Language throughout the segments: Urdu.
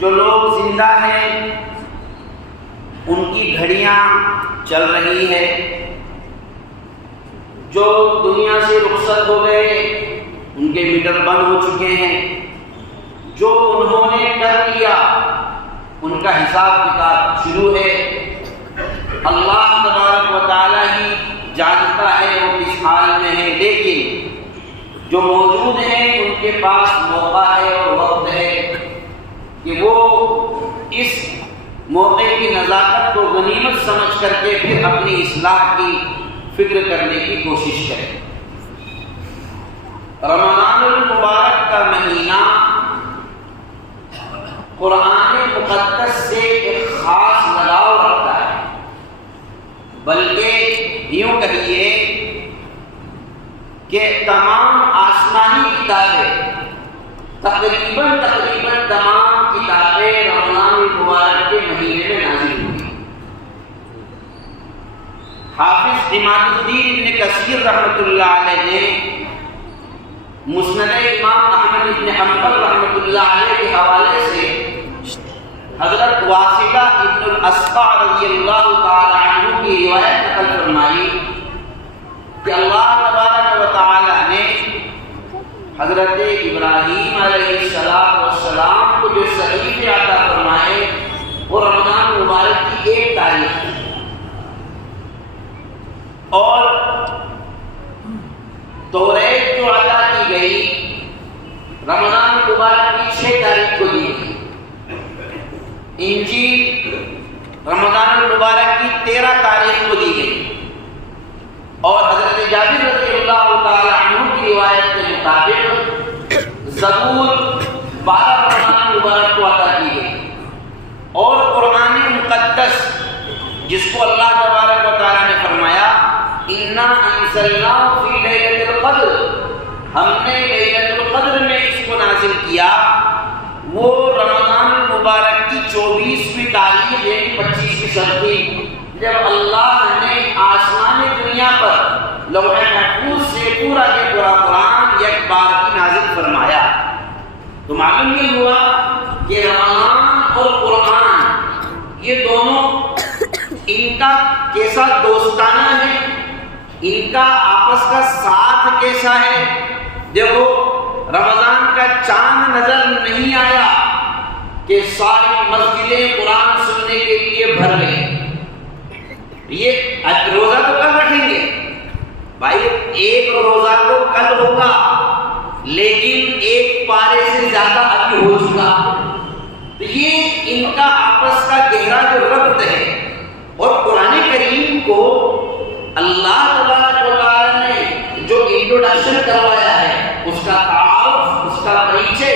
جو لوگ زندہ ہیں ان کی گھڑیاں چل رہی ہے، جو دنیا سے رخصت ہو گئے ان کے میٹر بند ہو چکے ہیں، جو انہوں نے کر لیا ان کا حساب کتاب شروع ہے۔ اللہ تبارک و تعالیٰ ہی جانتا ہے وہ کس حال میں ہے، لیکن جو موجود ہیں ان کے پاس موقع ہے اور وقت ہے کہ وہ اس موقع کی نزاکت کو غنیمت سمجھ کر کے پھر اپنی اصلاح کی فکر کرنے کی کوشش کریں۔ رمضان المبارک کا مہینہ قرآن مقدس سے ایک خاص لگاؤ رکھتا ہے، بلکہ یوں کہیے کہ تمام آسمانی کتابیں تقریباً تمام کتابیں رمضان المبارک کے مہینے میں نازل ہوئی۔ حافظ عماد الدین ابن کثیر رحمۃ اللہ علیہ نے مسند امام احمد ابن حنبل رحمۃ اللہ علیہ کے حوالے سے حضرت واسطہ ابن الاسقع رضی اللہ تعالی عنہ کی روایت نقل فرمائی کہ اللہ تبارک و تعالی نے حضرت ابراہیم علیہ السلام کو جو صحیفے عطا فرمائے وہ رمضان مبارک کی ایک تاریخ ہے، اور توریت جو عطا کی گئی رمضان مبارک کی 6 تاریخ کو دی گئی، انجیل رمضان المبارک کی 13 تاریخ کو دی گئی، اور حضرت جابر رضی اللہ تعالی عنہ کی روایت کے مطابق زبور 12 رمضان مبارک کو عطا کی گئی، اور قرآن مقدس جس کو اللہ تبارک و تعالی نے فرمایا اِنَّا أَنزَلْنَاهُ فِي لَيْلَةِ الْقَدْرِ، ہم نے لیلۃ القدر میں اس کو نازل کیا، وہ رمضان المبارک کی 24ویں تاریخ یعنی 25ویں شب تھی، جب اللہ نے آسمان دنیا پر لوح محفوظ سے پورا کے پورا قرآن ایک بار کی نازل فرمایا۔ تو معلوم یہ ہوا کہ رمضان اور قرآن یہ دونوں ان کا کیسا دوستانہ ہے، ان کا آپس کا ساتھ کیسا ہے۔ دیکھو رمضان کا چاند نظر نہیں آیا کہ ساری مسجدیں قرآن سننے کے لیے بھر گئی، یہ روزہ تو کل رکھیں گے بھائی، ایک روزہ تو کل ہوگا لیکن ایک پارے سے زیادہ ابھی ہو چکا، تو یہ ان کا آپس کا گہرا جو ربط ہے، اور قرآن کریم کو اللہ تبارک و تعالی نے جو انٹروڈکشن کروایا ہے، اس کا تعارف، اس کا پریچے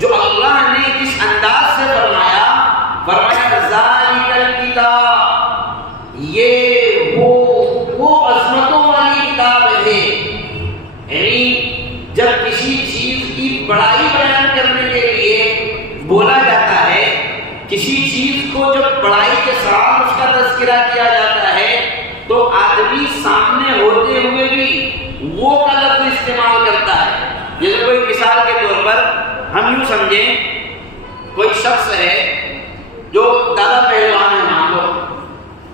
جو اللہ نے جس انداز سے فرمایا ذالک الکتاب، یہ وہ عظمتوں والی کتاب ہے، یعنی جب کسی چیز کی بڑائی بیان کرنے کے لیے بولا جاتا ہے، کسی چیز کو جب بڑائی کے ساتھ اس کا تذکرہ کیا جاتا ہے تو آدمی سامنے ہوتے ہوئے بھی وہ کا لفظ استعمال کرتا ہے۔ جیسے کوئی مثال کے طور پر ہم یوں سمجھیں، کوئی شخص ہے جو زیادہ پہلوان ہے مان لو،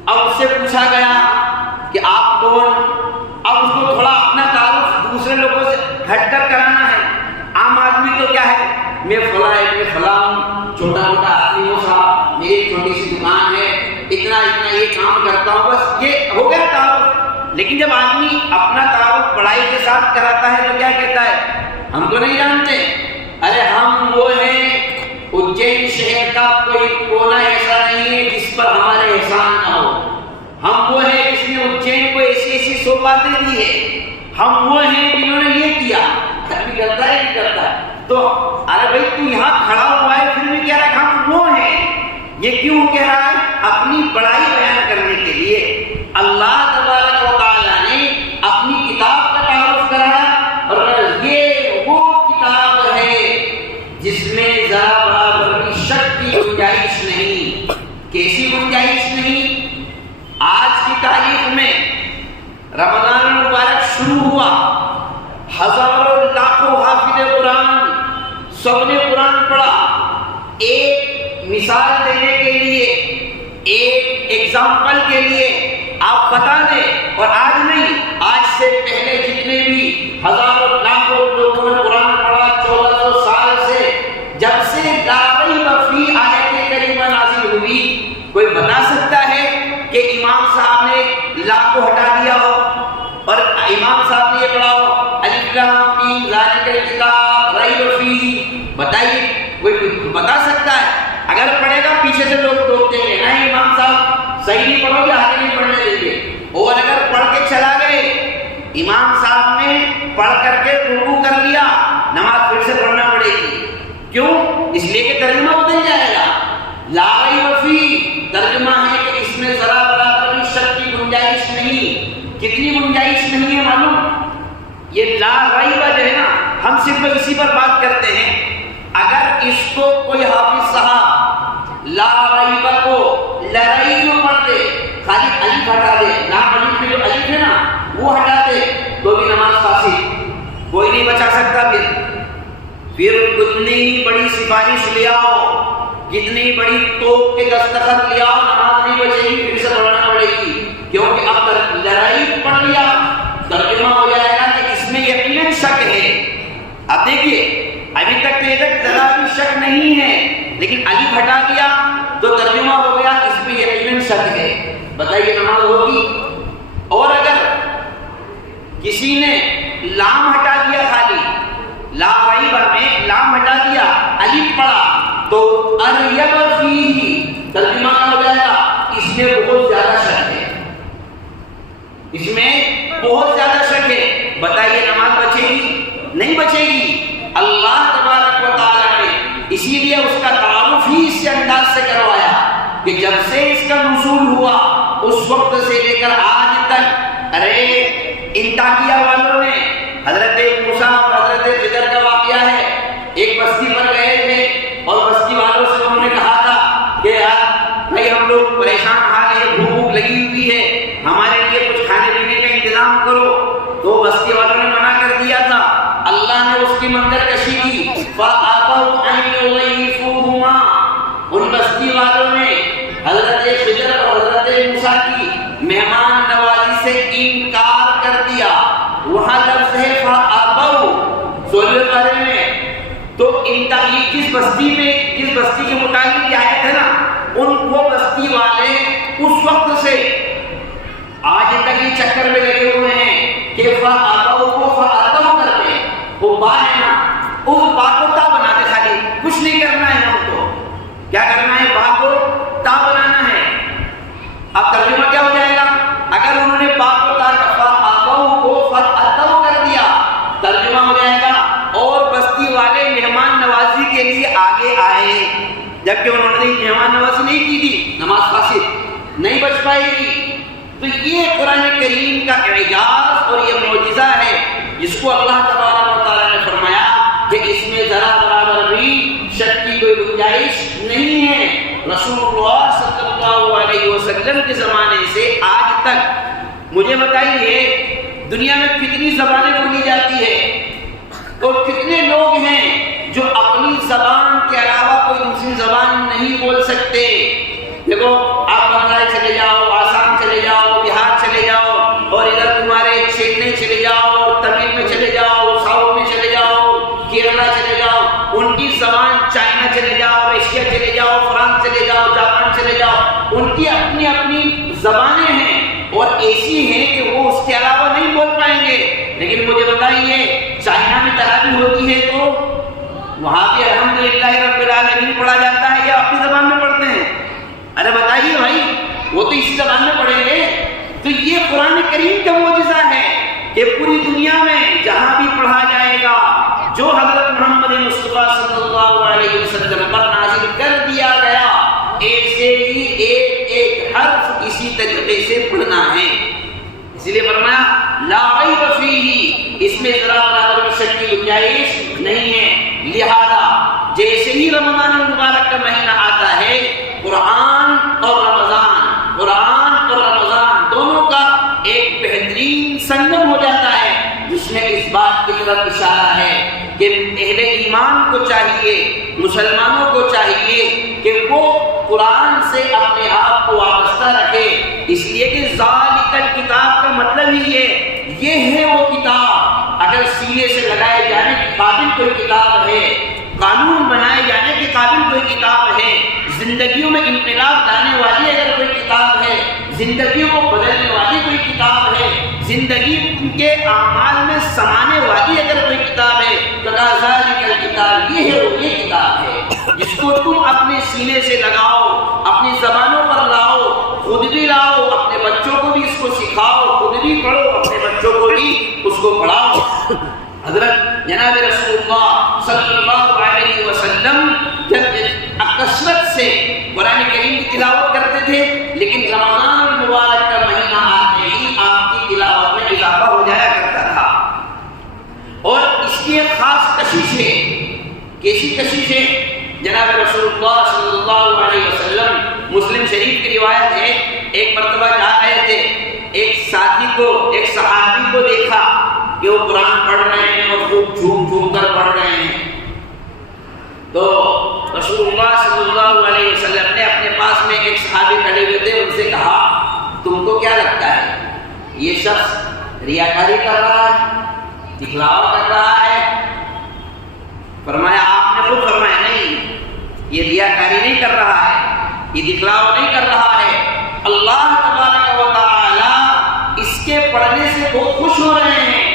اب اس سے پوچھا گیا کہ آپ کون، اب اس کو تھوڑا اپنا تعارف دوسرے لوگوں سے ہٹ کر کرانا ہے۔ عام آدمی تو کیا ہے، میں فلاں ہوں، چھوٹا موٹا آدمی ہوں صاحب، میری چھوٹی سی دکان ہے، اتنا یہ کام کرتا ہوں، بس یہ ہو گیا تعارف۔ لیکن جب آدمی اپنا تعارف بڑائی کے ساتھ کراتا ہے تو کیا کہتا ہے، ہم تو نہیں جانتے، ارے ہم وہ ہیں، اجین شہر کا کوئی کونا ایسا نہیں ہے جس پر ہمارے احسان نہ ہو، ہم وہ ہیں جس نے اجین کو ایسی سوغاتیں دی ہے، ہم وہ ہیں جنہوں نے یہ کیا۔ آدمی کرتا ہے نہیں کرتا ہے، تو ارے بھائی تو یہاں کھڑا ہوا ہے پھر بھی کہہ رہا ہے ہم وہ ہیں، یہ کیوں کہہ رہا ہے؟ اپنی بڑائی بیان کرنے کے لیے۔ اللہ تبارک و تعالیٰ نے اپنی کتاب کا تعارف کرایا، اور یہ وہ کتاب ہے جس میں ذرا برابر کی شک کی گنجائش نہیں۔ کیسی گنجائش نہیں؟ آج کی تاریخ میں رمضان المبارک شروع ہوا، ہزاروں لاکھوں حافظ قرآن سب نے قرآن پڑھا، ایک مثال دینے کے لیے، ایک ایگزامپل کے لیے آپ بتا دیں، اور آج نہیں، آج سے پہلے جتنے بھی ہزاروں لاکھوں لوگوں نے قرآن پڑھا 1400 سال سے، جب سے لا ریب فیہ آیت کریمہ نازل ہوئی، کوئی بتا سکتا ہے کہ امام صاحب نے لا کو ہٹا دیا ہو اور امام صاحب نے یہ پڑھا ہو الف لام میم ذالک الکتاب ریب فیہ؟ بتائیے، کوئی بتا سکتا ہے؟ اگر پڑھے گا پیچھے سے لوگ ٹوک دیں گے، نہیں امام صاحب صحیح نہیں پڑھو گے، آگے نہیں پڑھنے دیں گے۔ اور اگر پڑھ کے چلا گئے، امام صاحب نے پڑھ کر کے رکوع کر لیا، نماز پھر سے پڑھنا پڑے گی۔ کیوں؟ اس لیے کہ ترجمہ بدل جائے گا۔ لا ریب فیہ ترجمہ ہے کہ اس میں ذرا برابر بھی شک کی گنجائش نہیں۔ کتنی گنجائش نہیں ہے معلوم؟ یہ لا ریب جو ہے نا، ہم صرف اسی پر بات کرتے ہیں۔ اگر اس کو کوئی حافظ صاحب لا ریب کو لریب پڑھ دے، خالی الف ہٹا دے، لام الف میں جو الف ہے نا وہ ہٹا دے، تو بھی نماز فاسد، کوئی نہیں بچا سکتا۔ پھر کتنی ہی بڑی سفارش لے آؤ، کتنی بڑی توپ کے دستخط لے آؤ، نماز نہیں بچے گی، پھر سے پڑھنا پڑے گی، کیونکہ اب لریب پڑھ لیا، ترجمہ ہو جائے گا کہ اس میں یقیناً شک ہے۔ اب دیکھیے، ابھی تک تو ادھر ذرا بھی شک نہیں ہے، لیکن الف ہٹا دیا تو ترجمہ ہو گیا اس میں یقیناً شک ہے۔ بتائیے نماز ہوگی؟ اور اگر کسی نے لام ہٹا دیا، خالی لا ریب میں لام ہٹا دیا، الف پڑھا، تو اریب فیہ ترجمہ ہو جائے گا اس میں بہت زیادہ شک ہے، اس میں بہت زیادہ شک ہے۔ بتائیے نماز بچے گی؟ نہیں بچے گی۔ اللہ تبارک و تعالی نے اسی لیے اس کا تعارف ہی اس انداز سے کروایا کہ جب سے اس کا نزول ہوا اس وقت سے لے کر آج تک، ارے انطاکیہ والوں نے حضرت موسیٰ اور حضرت خضر کا واقعہ ہے، ایک بستی پر گئے تھے اور بستی والوں سے انہوں نے کہا تھا کہ یار بھائی ہم لوگ پریشان حال ہے، بھوک لگی ہوئی ہے، ہمارے لیے کچھ کھانے پینے کا انتظام کرو، تو بستی والوں نے منع کر دیا تھا۔ اللہ نے اس کی منظر کشی کی، فَأَبَوْا أَن يُضَيِّفُوهُمَا، ان بستی والوں نے حضرت خضر اور حضرت موسیٰ کی مہمان نوازی سے انکار کر دیا۔ وہاں لفظ ہے فَأَبَوْا سورہ بقرہ میں، تو انتہائی کس بستی میں، کس بستی کے متعلق آیت ہے نا، ان وہ بستی والے اس وقت سے آج تک یہ چکر میں لگے ہوئے ہیں کہ فَأَبَوْا کو فَأَتَوْا کرتے ہیں، وہ با ہے نا، اس با کو تا بنا دے، خالی کچھ نہیں کرنا ہے ہم کو، کیا کرنا ہے؟ با کو تا بنانا ہے۔ اب ترجمہ کیا ہو جائے گا؟ اگر انہوں نے با کو تا فَأَبَوْا کو فَأَتَوْا کر دیا، ترجمہ ہو جائے گا اور بستی والے مہمان نوازی کے لیے آگے آئے، جبکہ انہوں نے مہمان نوازی نہیں کی تھی، نماز فاسد نہیں بچ پائے گی۔ تو یہ قرآن کریم کا اعجاز اور یہ معجزہ ہے جس کو اللہ تبارک و تعالیٰ نے فرمایا کہ اس میں ذرا برابر بھی شک کی کوئی گنجائش نہیں ہے۔ رسول اللہ صلی اللہ علیہ وسلم کے زمانے سے آج تک مجھے بتائیے دنیا میں کتنی زبانیں بولی جاتی ہے اور کتنے لوگ ہیں جو اپنی زبان کے علاوہ کوئی دوسری زبان نہیں بول سکتے۔ دیکھو آپ بنگال چلے جاؤ، آسام چلے جاؤ، بہار چلے جاؤ، اور ادھر تمہارے چنئی چلے جاؤ، اور تمل میں چلے جاؤ، ساؤتھ میں چلے جاؤ، کیرلا چلے جاؤ، ان کی زبان، چائنا چلے جاؤ، ایشیا چلے جاؤ، فرانس چلے جاؤ، جاپان چلے جاؤ، ان کی اپنی اپنی زبانیں ہیں اور ایسی ہیں کہ وہ اس کے علاوہ نہیں بول پائیں گے۔ لیکن مجھے بتائیے چائنا میں تراویح ہوتی ہے تو وہاں بھی الحمدللہ رب العالمین پڑھا جاتا ہے یا اپنی زبان میں پڑھتے ہیں؟ ارے بتائیے بھائی، وہ تو اسی زبان میں پڑھیں گے۔ تو یہ قرآن کریم کا معجزہ ہے کہ پوری دنیا میں جہاں بھی پڑھا جائے گا جو حضرت محمد مصطفیٰ صلی اللہ علیہ وسلم پر نازل کر دیا گیا، ایسے ہی ایک ایک حرف اسی طریقے سے پڑھنا ہے۔ اسی لیے فرمایا لا ریب فیہ، اس میں ذرا برابر بھی شک کی گنجائش نہیں ہے۔ لہذا جیسے ہی رمضان المبارک کا مہینہ آتا ہے، قرآن اور رمضان، قرآن اور رمضان دونوں کا ایک بہترین سنگم ہو جاتا ہے، جس میں اس بات کی طرف اشارہ ہے کہ اہل ایمان کو چاہیے، مسلمانوں کو چاہیے کہ وہ قرآن سے اپنے آپ کو وابستہ رکھے، اس لیے کہ ذالک الکتاب کا مطلب ہی یہ ہے وہ کتاب، اگر سینے سے لگائے جانے کے قابل کوئی کتاب ہے، قانون بنائے جانے کے قابل کوئی کتاب ہے، زندگیوں میں انقلاب لانے والی اگر کوئی کتاب ہے، زندگیوں کو بدلنے والی کوئی کتاب ہے، زندگی کے اعمال میں سمانے والی اگر کوئی کتاب ہے تو ذالک الکتاب یہ ہے وہ یہ کتاب ہے جس کو تم اپنے سینے سے لگاؤ، اپنی زبانوں پر لاؤ، خود بھی لاؤ، اپنے بچوں کو بھی اس کو سکھاؤ، خود بھی پڑھو، اپنے بچوں کو بھی اس کو پڑھاؤ۔ حضرت جناب رسول اللہ صلی اللہ علیہ وسلم جب کثرت سے قرآن کریم کی تلاوت کرتے تھے، لیکن رمضان المبارک کا مہینہ آتے ہی آپ کی تلاوت میں اضافہ ہو جایا کرتا تھا، اور اس کی ایک خاص کشش ہے۔ کیسی کشش ہے؟ جناب رسول اللہ صلی اللہ علیہ وسلم، مسلم شریف کی روایت ہے، ایک مرتبہ جا رہے تھے، ایک ساتھی کو، ایک صحابی کو دیکھا کہ وہ قرآن پڑھ رہے ہیں اور خوب جھوم جھوم کر پڑھ رہے ہیں، تو رسول اللہ صلی اللہ علیہ وسلم نے اپنے پاس میں ایک صحابی کھڑے ہوئے تھے، ان سے کہا تم کو کیا لگتا ہے یہ شخص ریاکاری کر رہا ہے، دکھلاوا کر رہا ہے؟ فرمایا، آپ نے خود فرمایا نہیں، یہ ریاکاری نہیں کر رہا ہے، یہ دکھلاوا نہیں کر رہا ہے، اللہ تبارک و تعالی اس کے پڑھنے سے بہت خوش ہو رہے ہیں۔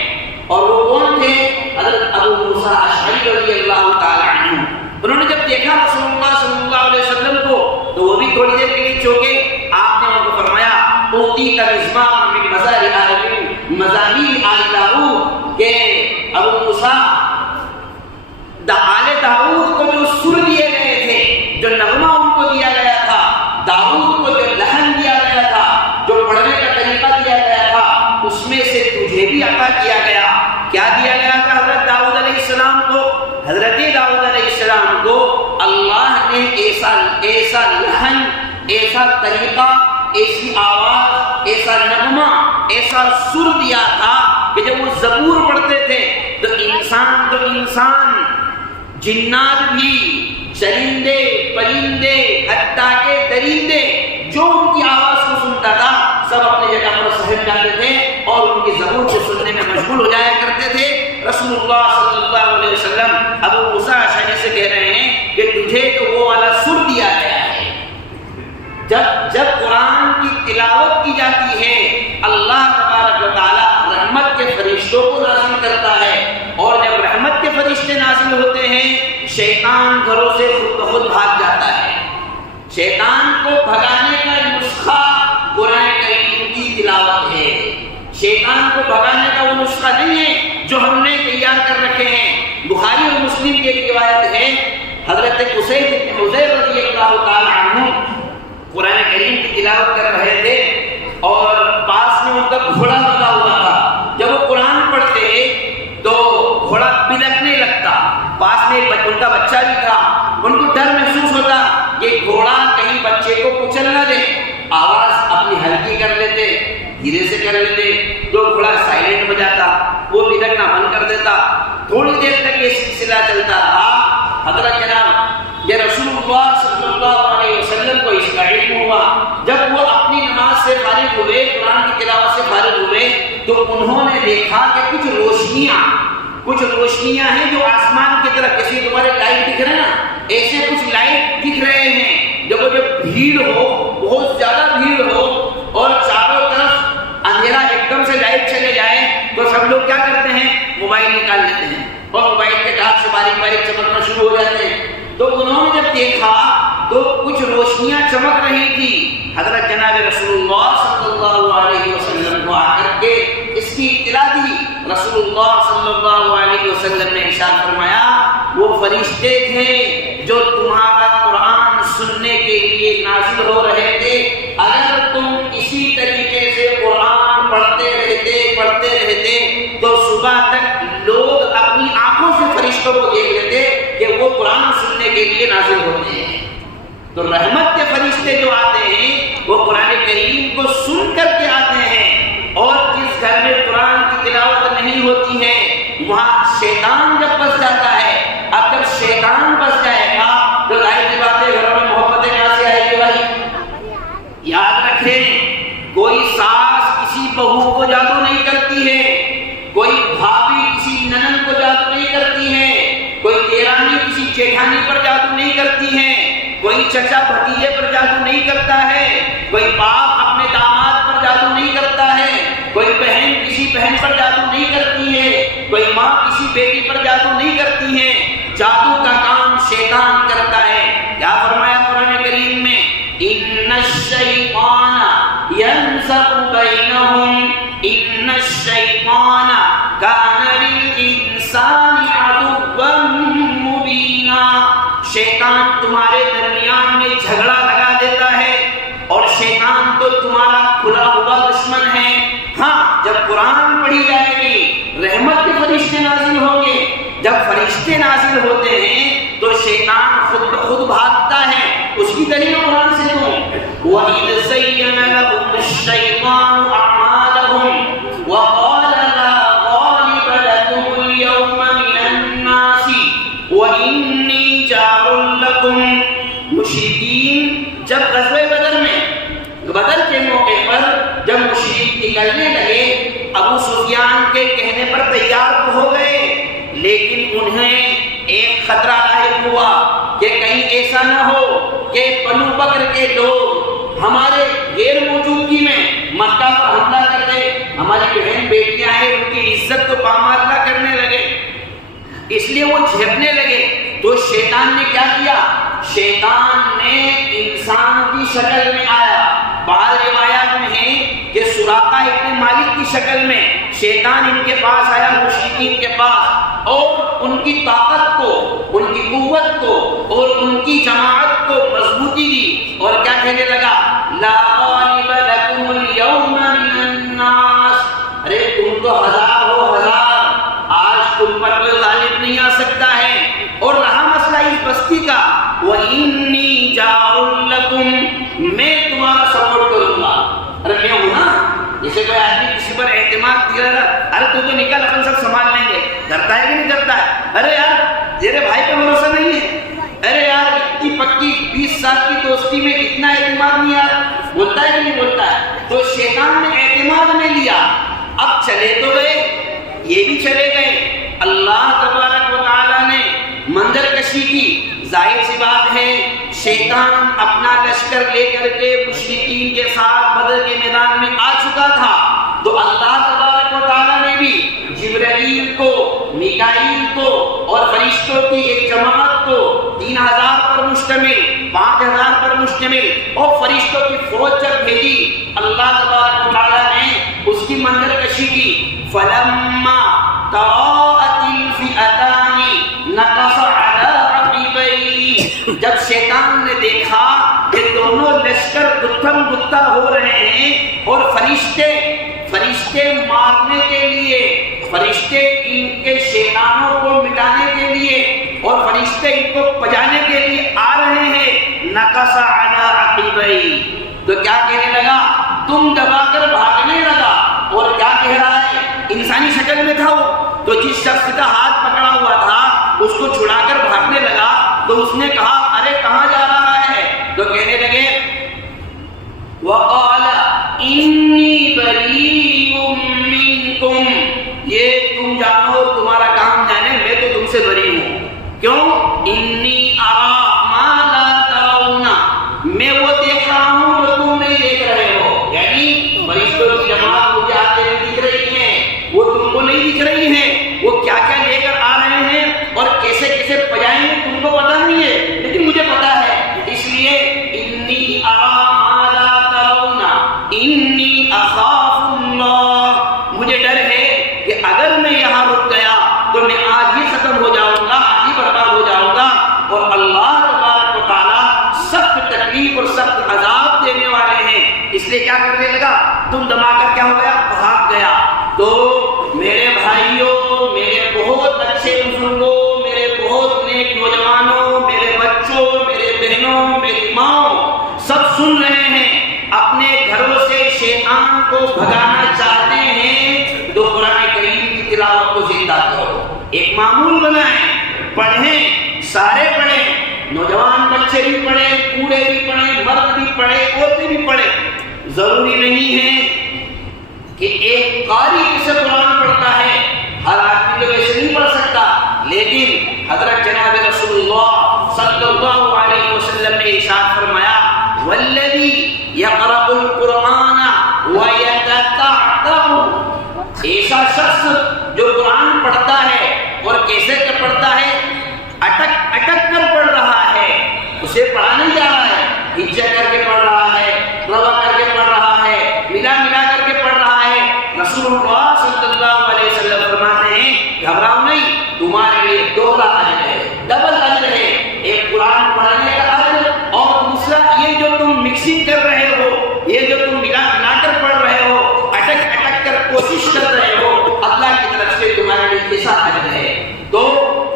اور وہ کون تھے؟ حضرت ابو موسیٰ اشعری رضی اللہ تعالی عنہ۔ انہوں نے جب دیکھا رسول اللہ صلی اللہ علیہ وسلم کو تو وہ بھی تھوڑی دیر کے لیے چونکے، آپ نے ان کو فرمایا اوتی کا مزمار من مزامیر آل داؤد، کہ ابو موسیٰ آل داؤد کو جو سر دیے گئے تھے، جو نغمہ ان کو دیا گیا تھا، داؤد کو جو لحن دیا گیا تھا، جو پڑھنے کا طریقہ دیا گیا تھا، اس میں سے تجھے بھی عطا کیا گیا۔ کیا دیا گیا تھا حضرت داؤد علیہ السلام کو؟ حضرت داؤد علیہ السلام کو اللہ نے ایسا لحن، ایسا طریقہ، ایسی آواز، ایسا نغمہ، ایسا سر دیا تھا کہ جب وہ زبور پڑھتے تھے تو انسان جنات بھی، چرندے، پرندے، حتیٰ کہ درندے جو ان کی آواز کو سنتا تھا سب اپنی جگہ پر سہم جاتے تھے اور ان کی زبور کو سننے میں مشغول ہو جایا کرتے تھے۔ رسول اللہ صلی اللہ علیہ وسلم ابو موسیٰ اشعری سے کہہ رہے ہیں کہ تجھے تو وہ والا سر دیا گیا ہے۔ جب قرآن کی تلاوت کی جاتی ہے، اللہ تبارک و تعالی رحمت کے فرشتوں کو نازل کرتا ہے، اور جب رحمت کے فرشتے نازل ہوتے ہیں شیطان گھروں سے خود بخود بھاگ جاتا ہے۔ شیطان کو بھگانے کا نسخہ قرآن کریم کی تلاوت ہے۔ شیطان کو بھگانے کا وہ نسخہ نہیں ہے جو ہم نے تیار کر رکھے ہیں۔ بخاری اور مسلم کی ایک روایت ہے، حضرت اسید بن حضیر رضی اللہ تعالی عنہ قرآن کریم کی تلاوت کر رہے تھے اور پاس میں ان کا گھوڑا لگا ہوا تھا۔ جب وہ قرآن پڑھتے تو گھوڑا بلکنے لگتا، پاس میں ان کا بچہ بھی تھا، ان کو ڈر محسوس ہوتا کہ گھوڑا کہیں بچے کو کچل نہ دے، آواز اپنی ہلکی کر لیتے، دھیرے سے کر لیتے تو گھوڑا سائلنٹ ہو جاتا، وہ بلکنا بند کر دیتا۔ تھوڑی دیر تک یہ سلسلہ چلتا رہا۔ حضرت جناب یہ رسول اللہ صلی اللہ علیہ وسلم کو اس کا علم ہوا، جب وہ اپنی نماز سے فارغ ہوئے، قرآن کی تلاوت سے فارغ ہوئے، تو انہوں نے دیکھا کہ کچھ روشنیاں ہیں جو آسمان کی طرف، جیسے تمہارے لائٹ دکھ رہے ہیں نا، ایسے کچھ لائٹ دکھ رہے ہیں۔ جب بھیڑ ہو، بہت زیادہ بھیڑ ہو اور چاروں طرف اندھیرا ایک دم سے لائٹ چلے جائے تو سب لوگ کیا کرتے ہیں؟ موبائل نکال لیتے ہیں اور موبائل کے ٹارچ سے باریک باریک چمکنا شروع ہو جاتے ہیں۔ تو انہوں نے جب دیکھا تو کچھ روشنیاں چمک رہی تھی۔ حضرت جناب رسول اللہ صلی اللہ علیہ وسلم کو آ کر کے اس کی اطلاع دی۔ رسول اللہ صلی اللہ علیہ وسلم نے ارشاد فرمایا، وہ فرشتے تھے جو تمہارا قرآن سننے کے لیے نازل ہو رہے تھے۔ اگر تم اسی طریقے سے قرآن پڑھتے رہتے تو صبح تک لوگ اپنی آنکھوں سے فرشتوں کو دیکھ لیتے کہ وہ قرآن سننے کے لیے نازل ہوتے ہیں۔ تو رحمت کے فرشتے جو آتے ہیں وہ قرآن کریم کو سن کر کے آتے ہیں، اور جس گھر میں قرآن کی تلاوت نہیں ہوتی ہے وہاں شیطان جب بس جاتا ہے، اب جب شیطان بس جائے گا تو ظاہر سی بات ہے گھروں میں محبتیں کہاں سے آئے گی بھائی؟ یاد رکھیں، کوئی ساس کسی بہو کو جادو نہیں کرتی ہے، کوئی بھابھی کسی ننند کو جادو نہیں کرتی ہے، کوئی دیرانی کسی جیٹھانی پر جادو نہیں کرتی ہے، کوئی چچا بھتیجے پر جادو نہیں کرتا ہے، کوئی باپ اپنے داماد پر جادو نہیں کرتا ہے، کوئی بہن کسی بہن پر جادو نہیں کرتی ہے، کوئی ماں کسی بیٹی پر جادو نہیں کرتی ہے، جادو کا کام شیطان کرتا ہے۔ کیا فرمایا قرآن کریم میں؟ ان الشیطان ینزغ بینہم ان الشیطان کان للانسان عدوا مبینا۔ شیطان تمہارے درمیان میں جھگڑا لگا دیتا ہے، اور شیطان تو تمہارا کھلا ہوا دشمن ہے۔ ہاں، جب قرآن پڑھی جائے گی، رحمت کے فرشتے نازل ہوں گے، جب فرشتے نازل ہوتے ہیں تو شیطان خود بھاگتا ہے۔ اس کی دلیل قرآن سے دوں، وَإِذْ زَيَّنَ لَهُمُ الشَّيْطَانُ أَعْمَالَهُمْ وَقَالَ لَا غَالِبَ لَكُمُ الْيَوْمَ مِنَ النَّاسِ وَإِنِّي جَارٌ لَكُمْ۔ مشرکین جب غزوہ بدر کے موقع پر جب مشرک نکلنے لگے، ابو سفیان کے کہنے پر تیار تو ہو گئے، لیکن انہیں ایک خطرہ لاحق ہوا کہ کہیں ایسا نہ ہو کہ بنو بکر کے لوگ ہمارے غیر موجودگی میں مکہ پر حملہ کر دے، ہماری بہن بیٹیاں ہیں ان کی عزت کو پامال نہ کرنے لگے، اس لیے وہ جھپنے لگے۔ تو شیطان نے کیا کیا؟ شیطان نے انسان کی شکل میں آیا۔ بعض روایات میں ہے کہ سراقہ ابن مالک کی شکل میں شیطان ان کے پاس آیا، مشرکین کے پاس، اور ان کی طاقت کو، ان کی قوت کو اور ان کی جماعت کو مضبوطی دی، اور کیا کہنے لگا؟ لا غالب لکم اليوم من الناس، ارے تم تو ہزار ہو ہزار، آج تم پر کوئی غالب نہیں آ سکتا ہے۔ اور رہا مسئلہ اس بستی کا، وَإِنِّي جَارٌ لَكُمْ، میں تمہارا سپورٹ کروں گا۔ ارے میں ہوں نا، جیسے کوئی آدمی کسی پر اعتماد کیا رہا، ارے تو نکل اپن سب سنبھال لیں گے، کرتا ہے کہ نہیں کرتا ہے؟ ارے یار تیرے بھائی پہ بھروسہ نہیں ہے، ارے یار اتنی پکی 20 سال کی دوستی میں اتنا اعتماد نہیں یار، بولتا ہے کہ نہیں بولتا ہے؟ تو شیطان نے اعتماد میں لیا۔ اب چلے تو گئے، یہ بھی چلے گئے، اللہ تبارک و تعالیٰ نے منظر کشی کی۔ ظاہر سی بات ہے شیطان اپنا لشکر لے کر کے مشرکین کے ساتھ بدر کے میدان میں آ چکا تھا، تو اللہ تبارک و تعالیٰ نے بھی جبرائیل کو، میکائیل کو اور فرشتوں کی ایک جماعت کو 3000 پر مشتمل، 5000 پر مشتمل اور فرشتوں کی فوج جب بھیجی، اللہ تبارک و تعالیٰ نے اس کی منظر کشی کی۔ فَلَمَّا تَرَاءَتِ الْفِئَتَانِ نَكَصَ عَلَىٰ عَقِبَيْهِ، جب شیطان نے دیکھا کہ دونوں لشکر گتھم گتھا ہو رہے ہیں اور فرشتے مارنے کے لیے، فرشتے ان کے شیطانوں کو مٹانے کے لیے اور فرشتے ان کو پجانے کے لیے آ رہے ہیں، نَكَصَ عَلَىٰ عَقِبَيْهِ، تو کیا کہنے لگا؟ تم دبا کر بھاگنے لگا۔ اور کیا کہہ رہا ہے؟ انسانی شکل میں تھا وہ، تو جس شخص کا ہاتھ پکڑا ہوا تھا اس کو چھڑا کر بھاگنے لگا، تو اس نے کہا ارے کہاں جا رہا ہے؟ تو کہنے لگے وَقَالَ إِنِّي بَرِيءٌ مِّنكُمْ، یہ تم جانو تمہارا کام جانے، میں تو تم سے بری ہوں۔ کیوں؟ إِنِّي أَرَىٰ مَا لَا تَرَوْنَ، میں وہ دیکھ رہا ہوں جو تم نہیں دیکھ رہے ہو، یعنی فرشتوں کی جماعت مجھے آتے ہوئے دکھ رہی ہے، وہ تم کو نہیں دکھ رہی ہے، وہ کیا کیا لے کر آ رہے ہیں اور کیسے کیسے پجائیں گے تم کو پتا نہیں ہے، لیکن مجھے پتا ہے، اس لیے انی ارا ما لا ترون انی اخاف اللہ، مجھے ڈر ہے کہ اگر میں یہاں رک گیا تو میں آج ہی ختم ہو جاؤں گا، آج ہی برباد ہو جاؤں گا، اور اللہ تبارک و تعالیٰ سخت تکلیف اور سخت عذاب دینے والے ہیں، اس لیے کیا کرنے لگا؟ تم دما کر کیا ہو گیا؟ بھاگ گیا۔ تو میرے بھائیوں، میرے بہت اچھے بزرگوں، میرے بہت نیک نوجوانوں، میرے بچوں، میرے بہنوں، میری ماں، سب سن رہے ہیں، اپنے گھروں سے شیطان کو بھگانا چاہتے ہیں تو قرآن کریم کی تلاوت کو زندہ کرو۔ ایک معمول بنائیں، پڑھیں، سارے پڑھیں، نوجوان بچے بھی پڑھیں، بوڑھے بھی پڑھیں، مرد بھی پڑھیں، عورتیں بھی پڑھیں۔ ضروری نہیں ہے کہ ایک قاری جسے قرآن پڑھتا ہے ہر آدمی تو ویسے نہیں پڑھ سکتا، لیکن حضرت جناب رسول اللہ صلی اللہ علیہ وسلم نے ارشاد فرمایا والذی یقرأ القرآن ویتتعتع، ایسا شخص جو قرآن پڑھتا ہے اور کیسے کہ پڑھتا ہے، اٹک اٹک کر پڑھ رہا ہے، اسے پڑھا نہیں جا رہا ہے، ہجا کر کے پڑھ رہا ہے، روا کر کے پڑھ رہا ہے، ملا ملا کر کے پڑھ رہا ہے۔ رسول اللہ صلی اللہ علیہ وسلم فرماتے ہیں گھبراؤ نہیں، تمہارے لیے دوہرا اجر ہے، ڈبل اجر ہے، ایک قرآن پڑھنے کا اجر اور دوسرا یہ جو تم مکسنگ کر رہے ہو، یہ جو تم ملا ملا کر پڑھ رہے ہو، اٹک اٹک کر کوشش کر رہے ہو، اللہ کی طرف سے تمہارے لیے ایسا اجر ہے۔ تو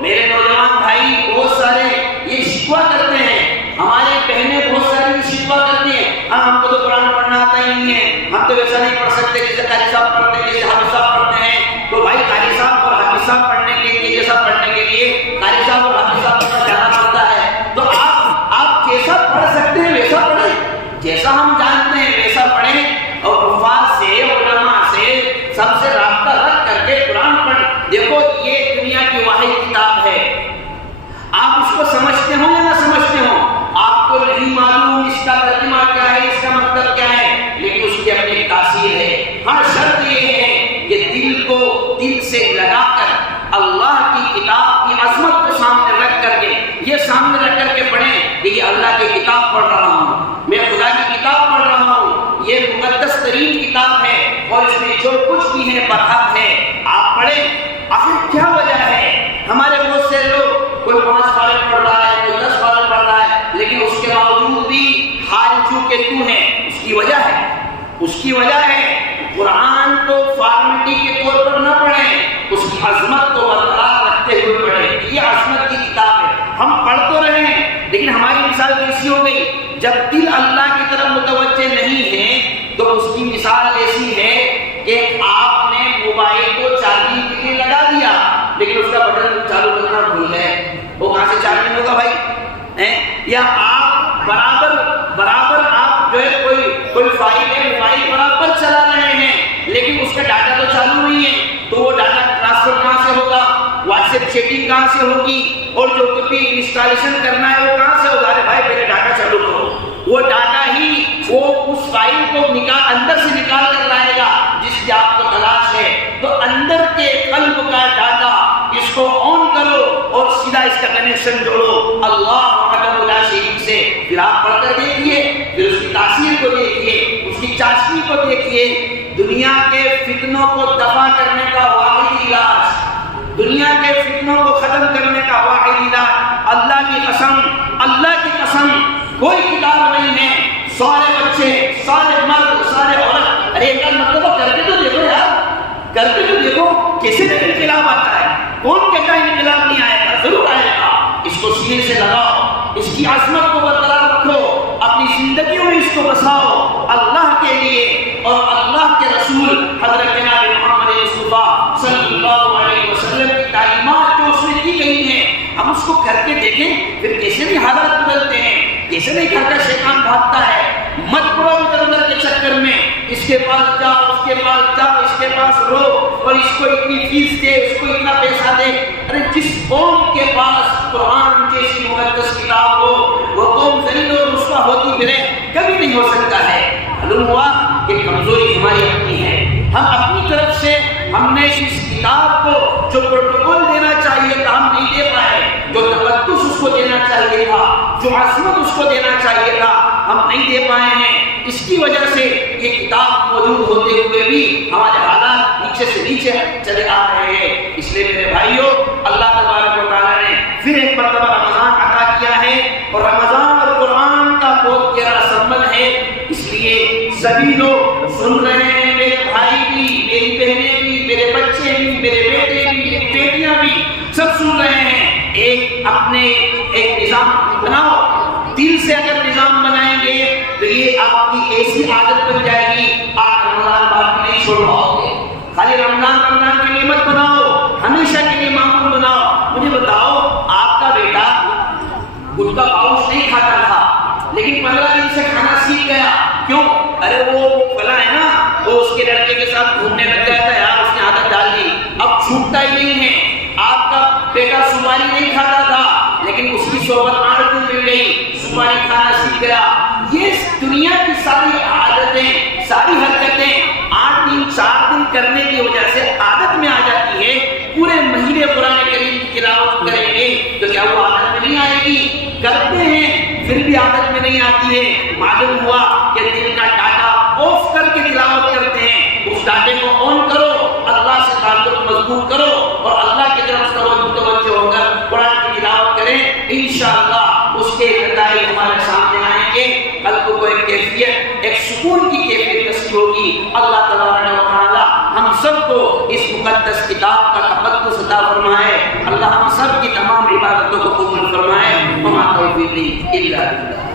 میرے نوجوان بھائی بہت سارے یہ شکوہ کرتے ہیں، ہمارے بہنیں بہت ساری شکوہ کرتی ہیں، ہم کو تو قرآن پڑھنا آتا ہی نہیں ہے، ہم تو ویسا نہیں پڑھ سکتے جیسے قاری صاحب پڑھتے ہیں، جیسے حافظ صاحب پڑھتے ہیں۔ تو بھائی قاری صاحب اور حافظ صاحب پڑھنے کے لیے جیسا پڑھنے کے لیے قاری صاحب اور حافظ صاحب کا جانا پڑتا ہے، تو آپ جیسا پڑھ سکتے ہیں ویسا پڑھیں، جیسا ہم جانتے ہیں ویسا پڑھیں، اور حفاظ سے علماء سے سب سے رابطہ رکھ کر کے قرآن پڑھ۔ دیکھو یہ دنیا کی واحد کتاب ہے، آپ اس کو سمجھتے ہوں یا نہ سمجھتے ہوں، آپ کو نہیں معلوم اس کا ترجمہ کیا ہے، اس کا مطلب کیا ہے، لیکن اس کی اپنی تاثیر ہے۔ ہاں شرط یہ ہے کہ دل کو دل سے لگا کر اللہ کی کتاب کی عظمت کو سامنے رکھ کر کے یہ سامنے رکھ کر کے پڑھیں کہ یہ اللہ کی کتاب پڑھ رہا ہوں، میں خدا کی کتاب پڑھ رہا ہوں، یہ مقدس ترین کتاب ہے اور اس میں جو کچھ بھی ہے برحق ہے، آپ پڑھیں۔ آخر کیا وجہ ہے؟ ہمارے بہت سے لوگ کوئی 5 پارے پڑھ رہا ہے، کوئی 10 پارے پڑھ رہا ہے، لیکن اس کے باوجود بھی حال چو کے تو ہے، اس کی وجہ ہے، اس کی وجہ ہے قرآن کو فارمیٹی کے طور پر نہ پڑھیں، اس کی عظمت کو برقرار رکھتے ہوئے پڑھیں۔ یہ عظمت کی کتاب ہے، ہم پڑھ تو رہے ہیں لیکن ہماری مثال کیسی ہو گئی، جب دل اللہ کی طرف متوجہ نہیں ہے تو اس کی مثال ایسی ہے کہ آپ نے موبائل کو چارجنگ کے لیے لگا دیا لیکن اس کا بٹن چالو کرنا بھول گئے، وہ کہاں سے چارجنگ ہوگا بھائی؟ یا آپ برابر آپ جو ہے کوئی فائل ہے، موبائل برابر چلا رہے ہیں لیکن اس کا ڈاٹا تو چالو نہیں ہے، تو وہ ڈاٹا ٹرانسفر کہاں سے ہوگا؟ واٹس ایپ چیٹنگ کہاں سے ہوگی؟ اور جو کچھ بھی انسٹالیشن کرنا ہے وہ کہاں سے ہوگا؟ ارے بھائی پہلے ڈاٹا چالو کرو، وہ ڈاٹا ہی وہ اس فائل کو اندر سے نکال کر لائے گا جس کی آپ کو تلاش ہے۔ تو اندر کے قلب کا ڈاٹا اس کو آن کرو اور سیدھا اس کا کنیکشن جوڑو اللہ وحدہ لا شریک سے، پھر آپ پڑھ کر دیکھیے، پھر اس کی تاثیر کو دیکھیے، اس کی چاشنی کو دیکھیے۔ دنیا کے فتنوں کو دفع کرنے کا واحد علاج، دنیا کے فتنوں کو ختم کرنے کا واحد علاج، اللہ کی قسم کوئی کتاب نہیں ہے۔ سارے بچے، سارے مرد، سارے عورت، ارے ایک مطلب کر کے تو دیکھو یار، کر کے تو دیکھو کیسے انقلاب آتا ہے، کون کہتا ہے انقلاب نہیں آئے گا؟ ضرور آئے گا۔ اس کو سینے سے لگاؤ، اس کی عظمت کو برقرار رکھو، اپنی زندگیوں میں اس کو بساؤ اللہ کے لیے اور اللہ کے رسول حضرت جناب محمد مصطفیٰ صلی اللہ علیہ وسلم کی تعلیمات جو اس میں کی گئی ہیں، ہم اس کو کر کے دیکھیں، پھر کیسے بھی حالات بدلتے ہیں، کیسے نہیں گھر کا شیطان بھاگتا ہے۔ مت پڑو ادھر ادھر کے چکر میں، اس کے پاس جاؤ، اس کے پاس جاؤ، اس کے پاس رو، اور اس کو اتنی فیس دے، اس کو اتنا پیسہ دے۔ ارے جس قوم کے پاس قرآن جیسی مقدس کتاب ہو وہ قوم ذلیل اور رسوا ہوتی پھرے، کبھی نہیں ہو سکتا ہے۔ معلوم ہوا کہ کمزوری ہماری اپنی ہے، ہم اپنی طرف سے ہم نے اس کتاب کو جو پروٹوکول دینا چاہیے تھا ہم نہیں دے پائے، جو تقدس اس کو دینا چاہیے تھا، جو عظمت اس کو دینا چاہیے تھا، ہم نہیں دے پائے ہیں۔ اس کی وجہ سے یہ کتاب موجود ہوتے ہوئے بھی ہمارے حالات نیچے سے نیچے چلے آ رہے ہیں۔ اس لیے میرے بھائیوں، اللہ تبارک و تعالیٰ نے پھر ایک مرتبہ رمضان عطا کیا ہے، اور رمضان اور قرآن کا بہت گہرا سبند ہے۔ اس لیے سبھی لوگ سن رہے ہیں، میرے بھائی بھی، میری بہنیں بھی، میرے بچے بھی، میرے بیٹے بھی، میری بیٹیاں بھی، سب سن رہے ہیں۔ اپنے ایک نظام بناؤ، دل سے اگر نظام بنائیں گے تو یہ آپ کی ایسی عادت بن جائے گی، آپ رمضان باقی نہیں چھوڑ پاؤ گے۔ خالی رمضان کی نعمت بناؤ، ہمیشہ کے لیے معمول بناؤ۔ چھوٹنے لگ گیا تھا یار، اس نے عادت ڈال دی، اب چھوٹتا ہی نہیں ہے. آپ کا بیٹا سپاری نہیں کھاتا تھا لیکن اس کی صحبت 8 دن مل گئی، سپاری کھانا سیکھ گیا. یہ دنیا کی ساری عادتیں، ساری حرکتیں 8 دن 4 دن کرنے کی وجہ سے عادت میں آ جاتی ہے. پورے مہینے قرآن کریم کی تلاوت کریں گے تو کیا وہ عادت میں نہیں آئے گی؟ کرتے ہیں پھر بھی عادت میں نہیں آتی ہے. معلوم ہوا کہ دل کا ڈاٹا آف کر کے تلاوت کرتے ہیں، اس ڈاٹے کو آن کرو، اللہ سے تعلق مضبوط کرو اور اللہ کی طرف توجہ ہو کر قرآن کی تلاوت کریں. انشاءاللہ اس کے نتائج ہمارے سامنے آئیں گے. قلب کو ایک کیفیت، ایک سکون کی کیفیت نصیب ہوگی. اللہ تبارک و تعالی ہم سب کو اس مقدس کتاب کا تقدس عطا فرمائے. اللہ ہم سب کی تمام عبادتوں کو قبول فرمائے. وما توفیقی الا باللہ.